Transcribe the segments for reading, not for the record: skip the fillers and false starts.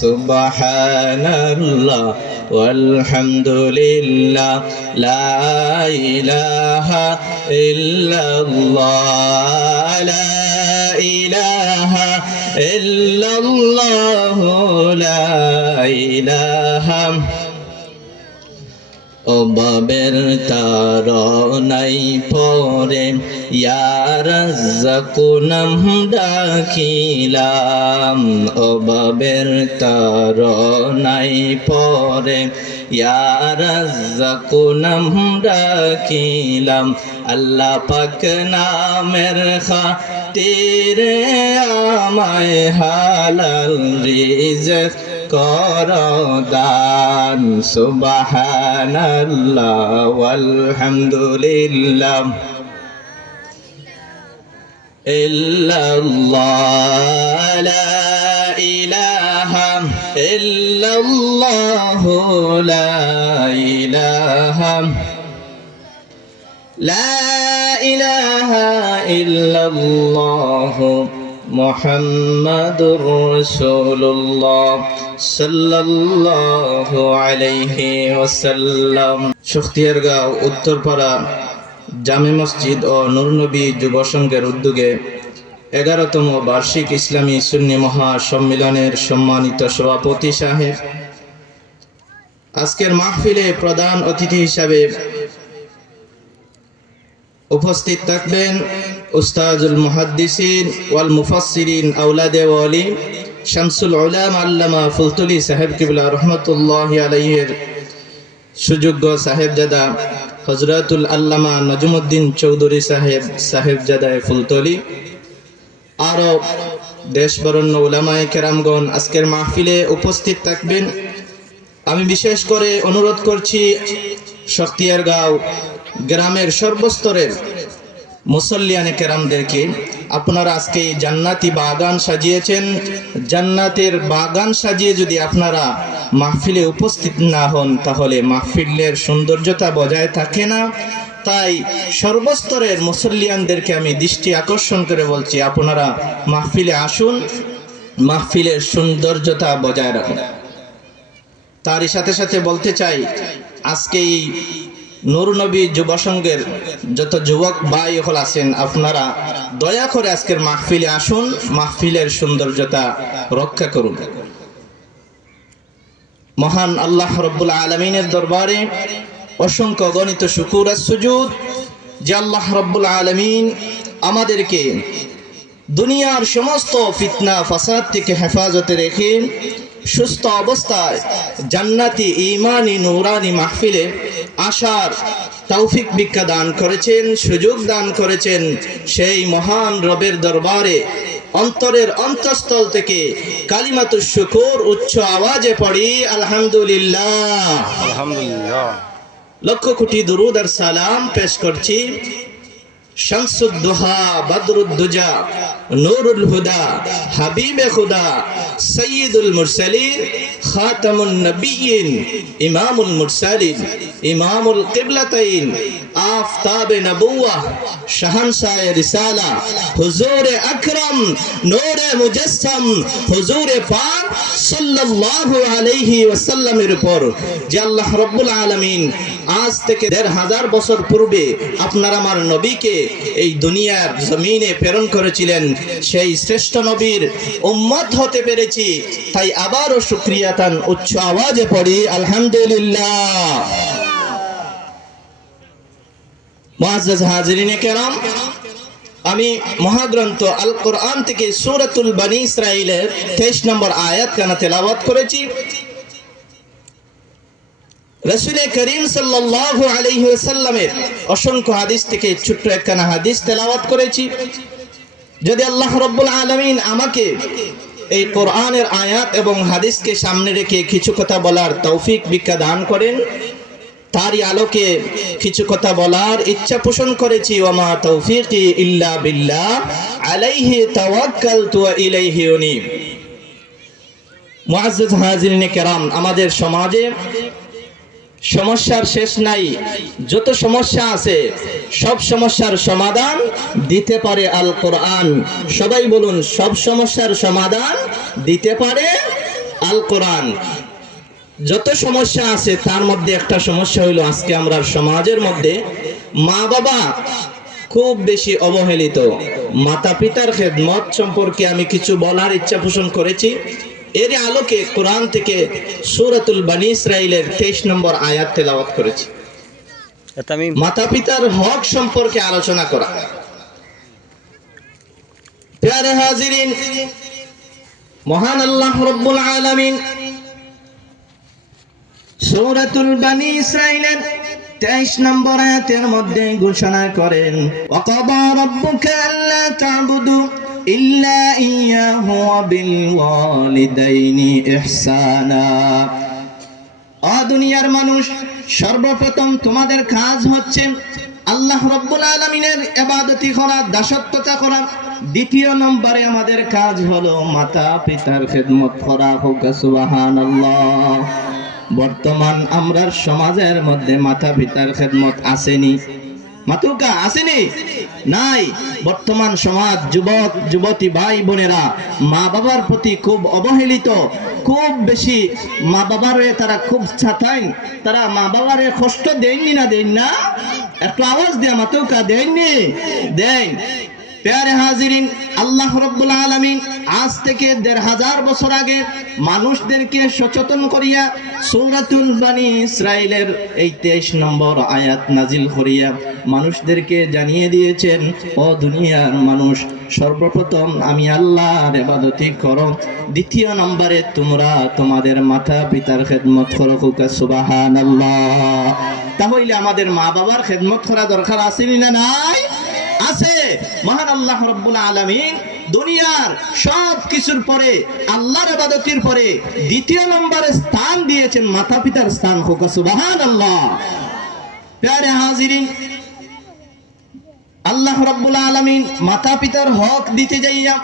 সুবহানাল্লাহ ওয়ালহামদুলিল্লাহ লা ইলাহা ইল্লাল্লাহ লা ইলাহা ইল্লাল্লাহ লা ইলাহা অবাবের তারনাই পরে ইয়া রাজ্জাকু নাম ডাকিলাম অবাবের তারনাই পরে ইয়া রাজ্জাকু নাম ডাকিলাম আল্লাহ পাক নামের খাতিরে আমায় হালাল রিজক করদান সুবহানাল্লাহ ওয়ালহামদুলিল্লাহ ইল্লাল্লাহ লা ইলাহা ইল্লাল্লাহ লা ইলাহা লা ইলাহা ইল্লাল্লাহ মুহাম্মাদুর রাসূলুল্লাহ সাল্লাল্লাহু আলাইহি ওয়াসাল্লাম। শক্তিয়ারগাঁও উত্তরপাড়া জামে মসজিদ ও নূর নবী যুব সংঘের উদ্যোগে 11তম বার্ষিক ইসলামী সুন্নি মহাসম্মেলনের সম্মানিত সভাপতি সাহেব, আজকের মাহফিলে প্রধান অতিথি হিসাবে উপস্থিত থাকবেন উস্তাজুল মুহাদ্দিসিন ওয়াল মুফাসসিরিন আওলাদে ওয়ালি শামসুল উলামা আল্লামা ফুলতলি সাহেব কিবলা রহমতুল্লাহি আলাইহির সুযোগ্য সাহেবজাদা হযরতুল আল্লামা নজমুদ্দিন চৌধুরী সাহেবজাদায়ে ফুলতলি, আরো দেশবরণ্য উলামায়ে কেরামগণ আজকের মাহফিলে উপস্থিত থাকবেন। আমি বিশেষ করে অনুরোধ করছি শক্তিয়ারগাঁও গ্রামের সর্বস্তরের মুসল্লিয়ানে কেরামদেরকে, আপনারা আজকে জান্নাতি বাগান সাজিয়েছেন, জান্নাতের বাগান সাজিয়ে যদি আপনারা মাহফিলে উপস্থিত না হন তাহলে মাহফিলের সৌন্দর্যতা বজায় থাকে না। তাই সর্বস্তরের মুসল্লিয়ানদেরকে আমি দৃষ্টি আকর্ষণ করে বলছি, আপনারা মাহফিলে আসুন, মাহফিলের সৌন্দর্যতা বজায় রাখুন। তারই সাথে সাথে বলতে চাই, আজকে এই নূর নবী যুব সংঘের যত যুবক ভাই হল আছেন, আপনারা দয়া করে আজকের মাহফিলে আসুন, মাহফিলের সৌন্দর্যতা রক্ষা করুন। মহান আল্লাহ রব্বুল আলামিনের দরবারে অসংখ্য গণিত শুকুর আর সুজুদ যে আল্লাহ রব্বুল আলামিন আমাদেরকে দুনিয়ার সমস্ত ফিতনা ফাসাদ থেকে হেফাজতে রেখে সুস্থ অবস্থায় জান্নাতি ঈমানি নূরানি মাহফিলে আসার তৌফিক ভিক্ষা দান করেছেন, সুযোগ দান করেছেন। সেই মহান রবের দরবারে অন্তরের অন্তঃস্থল থেকে কালিমাতুশ শুকর উচ্চ আওয়াজে পড়ি আলহামদুলিল্লাহ। আলহামদুলিল্লাহ। লক্ষ কোটি দুরুদ আর সালাম পেশ করছি শামসুদ দুহা বদরুদ দুজা নূরুল হুদা হাবিবে খুদা সৈয়দুল মুরসালিন খাতামুন নবিয়্যিন ইমামুল মুরসালিন ইমামুল কিবলাতাইন আফতাবে নবুওয়াহ শাহনশায়ে রিসালা হুজুরে আকরাম নূরে মুজাসসাম হুজুরে পাক সাল্লাল্লাহু আলাইহি ওয়াসাল্লামের উপর যে আল্লাহ রাব্বুল আলামিন আজ থেকে ১৫০০ বছর পূর্বে আপনার আমার নবীকে এই দুনিয়ার জমিনে প্রেরণ করেছিলেন, সেই শ্রেষ্ঠ নবীর উম্মত হতে পেরেছি। তাই আবারও শুকরিয়াতান উচ্চ আওয়াজে পড়ি আলহামদুলিল্লাহ। মুআজ্জাজ হাজিরিনে কেরাম, আমি মহাগ্রন্থ আল কোরআন থেকে সূরাতুল বনী ইসরাঈলের ২৩ নম্বর আয়াত কানা তেলাওয়াত করেছি। রাসূল করিম সাল্লাল্লাহু আলাইহি ওয়াসাল্লামের অসংখ্য হাদিস থেকে ছোট্ট একখানা হাদিস তেলাওয়াত করেছি। যদি আল্লাহ রাব্বুল আলামিন আমাকে এই কোরআনের আয়াত এবং হাদিসকে সামনে রেখে কিছু কথা বলার তৌফিক ভিক্ষা দান করেন, তারই আলোকে কিছু কথা বলার ইচ্ছা পোষণ করেছি। ওয়া মা তৌফিকি ইল্লা বিল্লাহ আলাইহি তাওয়াক্কালতু ওয়া ইলাইহি উনীব। মুআজ্জাজ হাজিরিনে কেরাম, আমাদের সমাজে সমস্যার শেষ নাই। যত সমস্যা আছে সব সমস্যার সমাধান দিতে পারে আল কোরআন। সবাই বলুন, সব সমস্যার সমাধান দিতে পারে আল কোরআন। যত সমস্যা আছে তার মধ্যে একটা সমস্যা হইল আজকে আমরা সমাজের মধ্যে মা বাবা খুব বেশি অবহেলিত। মাতা পিতার খেদমত সম্পর্কে আমি কিছু বলার ইচ্ছা পোষণ করেছি। এর আলোকে কোরআন থেকে সূরাতুল বনী ইসরাঈলের 23 নম্বর আয়াত তেলাওয়াত করেছি। মাতা পিতার হক সম্পর্কে আলোচনা করা। প্যারে হাজিরিন, মহান আল্লাহ রাব্বুল আলামিন সূরাতুল বনী ইসরাঈলের 23 নম্বর আয়াতের মধ্যে ঘোষণা করেন, ওয়াকাদা রাব্বুকা আল্লা তা'বুদু ইল্লা ইয়াহু ওয়া বিল ওয়ালিদাইনি ইহসানা। ও দুনিয়ার মানুষ, সর্বপ্রথম তোমাদের কাজ হচ্ছে আল্লাহ রাব্বুল আলামিনের ইবাদতি করা, দাসত্বতা করা। দ্বিতীয় নম্বরে আমাদের কাজ হলো মাতা পিতার খেদমত করা। সুবহানাল্লাহ। বর্তমান আমরার সমাজের মধ্যে মাতা পিতার খেদমত আসেনি, মাতুকা আসেনি, নাই। বর্তমান সমাজ, যুবক যুবতী ভাই বোনেরা মা বাবার প্রতি খুব অবহেলিত, খুব বেশি মা বাবারে তারা খুব ছাতাইন। তারা মা বাবারে কষ্ট দেননি না, দেন না? একটু আওয়াজ দেয়া মাতুকা, দেননি? দেন। প্যারে হাজিরিন, আল্লাহ রাব্বুল আলামিন আজ থেকে ১৫০০ বছর আগে মানুষদেরকে সচেতন করিয়া সূরাতুল বনী ইসরাঈলের এই 23 নম্বর আয়াত নাজিল করিয়া মানুষদেরকে জানিয়ে দিয়েছেন, ও দুনিয়ার মানুষ, সর্বপ্রথম আমি আল্লাহর ইবাদতি করো। দ্বিতীয় নম্বরে তোমরা তোমাদের মাতা পিতার খেদমত করো। সুবহানাল্লাহ। তাহলে আমাদের মা বাবার খেদমত করা দরকার আছে না নাই? আছে। মহান আল্লাহ রাব্বুল আলামিন দুনিয়ার সব কিছুর পরে, আল্লাহর ইবাদতের পরে দ্বিতীয় নম্বরে স্থান দিয়েছেন মাতা পিতার স্থান। সুবহানাল্লাহ। প্যারে হাজিরিন, আল্লাহ রাব্বুল আলামিন মাতা পিতার হক দিতে যাইয়া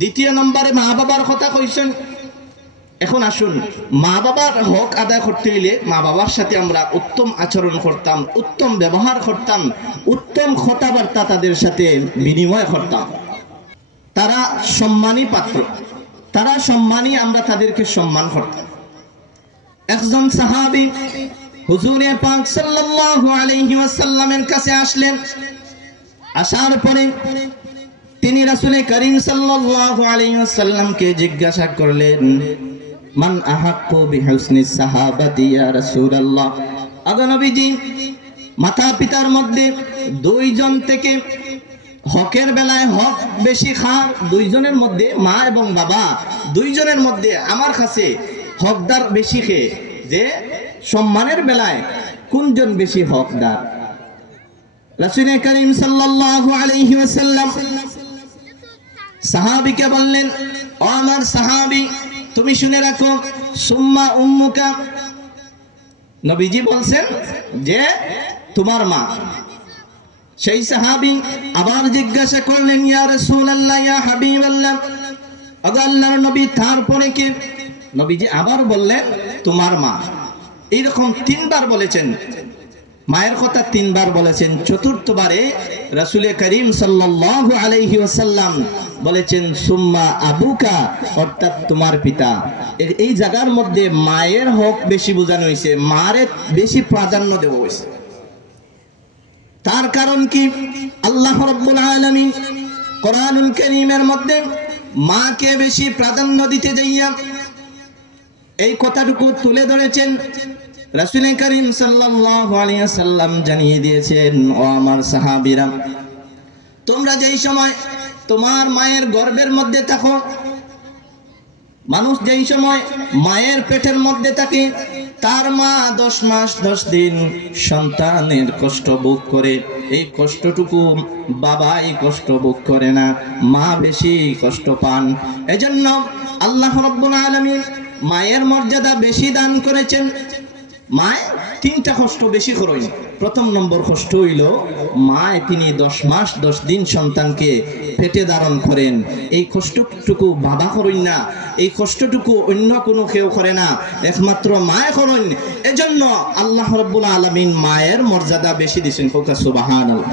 দ্বিতীয় নম্বরে মা বাবার কথা কইছেন। এখন আসুন, মা বাবার হক আদায় করতে হইলে মা বাবার সাথে আমরা উত্তম আচরণ করতাম, উত্তম ব্যবহার করতাম, উত্তম কথাবার্তা তাদের সাথে বিনিময় করতাম। তারা সম্মানী পাত্র, তারা সম্মানী, আমরা তাদেরকে সম্মান করতাম। একজন সাহাবী হুজুরে পাক সাল্লাল্লাহু আলাইহি ওয়াসাল্লামের কাছে আসলেন। আসার পরে তিনি রাসূল করিম সাল্লাল্লাহু আলাইহি ওয়াসাল্লামকে জিজ্ঞাসা করলেন, মান আহাক্কু বিহুসনি সাহাবাতি ইয়া রাসূলুল্লাহ। আগো নবীজি, মাতা পিতার মধ্যে দুইজন থেকে হকের বেলায় হক বেশি দুইজনের মধ্যে, মা এবং বাবা দুইজনের মধ্যে আমার কাছে হকদার বেশি যে সম্মানের বেলায় কোনজন বেশি হকদার? রাসূল করিম সাল্লাল্লাহু আলাইহি ওয়াসাল্লাম সাহাবীকে বললেন, ও আমার সাহাবী, তুমি শুনে রাখো, সুম্মা উম্মুকা। নবীজি বলছেন যে তোমার মা। সেই সাহাবী আবার জিজ্ঞাসা করলেন, ইয়া রাসূলুল্লাহ, ইয়া হাবিবাল্লাহ, ওগো আল্লাহর নবী, তারপরে কি? নবীজি আবার বললেন, তোমার মা। এইরকম 3 বার বলেছেন, মায়ের কথা 3 বার বলেছেন। চতুর্থবারে রাসূল করিম সাল্লাল্লাহু আলাইহি ওয়াসাল্লাম বলেছেন, সুম্মা আবুকা, অর্থাৎ তোমার পিতা। এই জায়গার মধ্যে মায়ের হক বেশি বোঝানো হয়েছে, মারে বেশি প্রাধান্য দেওয়া হয়েছে। তার কারণ কি? আল্লাহ রাব্বুল আলামিন কোরআনুল কারীমের মধ্যে মাকে বেশি প্রাধান্য দিতে যাইয়া এই কথাটুকু তুলে ধরেছেন। রাসূল করিম সাল্লাল্লাহু আলাইহি ওয়াসাল্লাম জানিয়ে দিয়েছেন, ও আমার সাহাবীরা, তোমরা যেই সময় তোমার মায়ের গর্ভের মধ্যে থাকো, মানুষ যেই সময় মায়ের পেটের মধ্যে থাকে, তার মা 10 মাস 10 দিন সন্তানের কষ্ট ভোগ করে। এই কষ্টটুকু বাবা এই কষ্ট ভোগ করে না, মা বেশি কষ্ট পান। এজন্য আল্লাহ রাব্বুল আলামিন মায়ের মর্যাদা বেশি দান করেছেন। মায় 3টা কষ্ট বেশি করেন। প্রথম নম্বর কষ্ট হইল মায় তিনি 10 মাস 10 দিন সন্তানকে পেটে ধারণ করেন। এই কষ্টটুকু বাবা করেন না, এই কষ্টটুকু অন্য কোনো কেউ করে না, একমাত্র মায় করেন। এজন্য আল্লাহ রাব্বুল আলামিন মায়ের মর্যাদা বেশি দিয়েছেন। সুবহানাল্লাহ।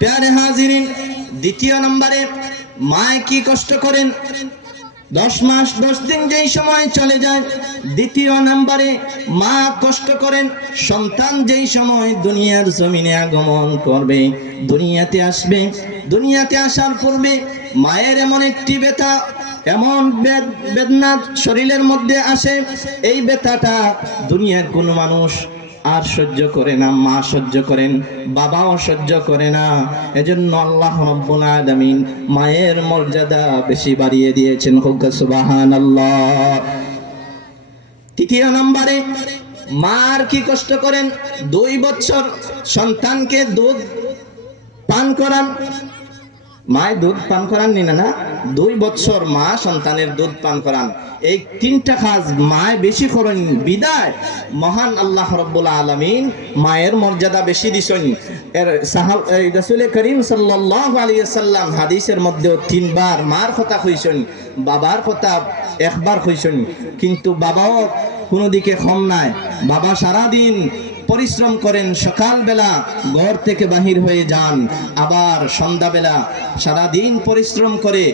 প্যারে হাজিরিন, দ্বিতীয় নম্বরে মায় কি কষ্ট করেন? 10 মাস 10 দিন যেই সময় চলে যায়। দ্বিতীয় নম্বরে মা কষ্ট করেন সন্তান যেই সময় দুনিয়ার জমিনে আগমন করবে, দুনিয়াতে আসবে, দুনিয়াতে আসার পূর্বে মায়ের এমন একটি ব্যথা, এমন বেদনা শরীরের মধ্যে আসে, এই ব্যথাটা দুনিয়ার কোনো মানুষ আর সহ্য করে না। মা সহ্য করেন, বাবাও সহ্য করে না। এজন্য আল্লাহ রাব্বুল আলামিন মায়ের মর্যাদা বেশি বাড়িয়ে দিয়েছেন। সুবহানাল্লাহ। তৃতীয় নম্বরে মার কি কষ্ট করেন, 2 বছর সন্তানকে দুধ পান করান। মায় দুধ পান করান না 2 বছর মা সন্তানের দুধ পান করান। এই 3টা কাজ মায় বেশি করেন বিদায় মহান আল্লাহ রাব্বুল আলামিন মায়ের মর্যাদা বেশি দিছেন। এর রাসূল করিম সাল্লাল্লাহু আলাইহি ওয়াসাল্লাম হাদিসের মধ্যে 3 বার মার কথা কইছেন, বাবার কথা একবার কইছেন। কিন্তু বাবাও কোনো দিকে কম নাই। বাবা সারা দিন পরিশ্রম করেন, সকালবেলা ঘর থেকে বাহির হয়ে যান, আবার সন্ধ্যাবেলা সারাদিন পরিশ্রম করে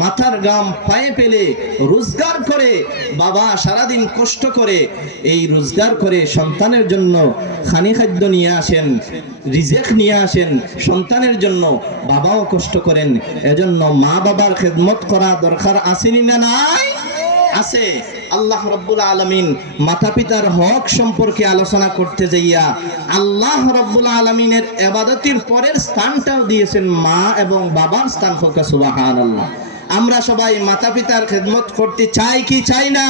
মাথার ঘাম পায়ে ফেলে রোজগার করে, বাবা সারাদিন কষ্ট করে এই রোজগার করে সন্তানের জন্য খানি খাদ্য নিয়ে আসেন, রিজেক নিয়ে আসেন সন্তানের জন্য। বাবাও কষ্ট করেন। এজন্য মা বাবার খেদমত করা দরকার আসেনি না নাই? আছে। আল্লাহ রাব্বুল আলামিন মাতা পিতার হক সম্পর্কে আলোচনা করতে যাইয়া আল্লাহ রাব্বুল আলামিনের ইবাদতের পরের স্থানটাও দিয়েছেন মা এবং বাবার স্থান। সুবহানাল্লাহ। আমরা সবাই মাতা পিতার খেদমত করতে চাই কি চাই না?